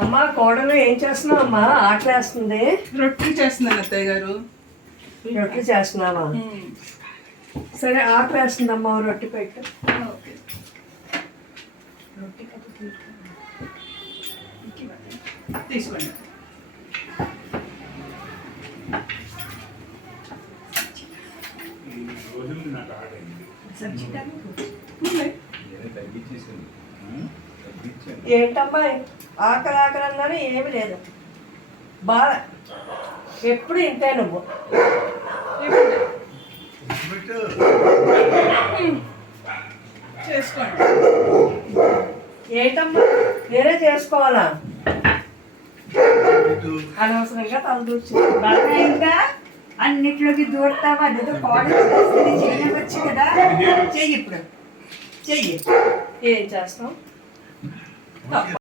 అమ్మా కోడలు ఏం చేస్తున్నావు అమ్మా? ఆకలేస్తుంది. రొట్టెలు చేస్తున్నాను అత్తయ్య గారు. రొట్టెలు చేస్తున్నావా? సరే ఆకలేస్తుందమ్మా, రొట్టె పెట్టు. ఓకే. తీసుకోండి. ఏంటమ్మా ఆకలి ఆకలి అన్నాను, ఏమి లేదు. బాగా ఎప్పుడు ఇంతే నువ్వు. చేసుకోండి. ఏంటమ్మా నేనే చేసుకోవాలా? అనవసరంగా తలదూర్చి బాగా ఇంకా అన్నిట్లోకి దూరతావా? అదేదో కాలేజ్ చేయవచ్చు కదా. చెయ్యి ఇప్పుడు, చెయ్యి. ఏం చేస్తాం?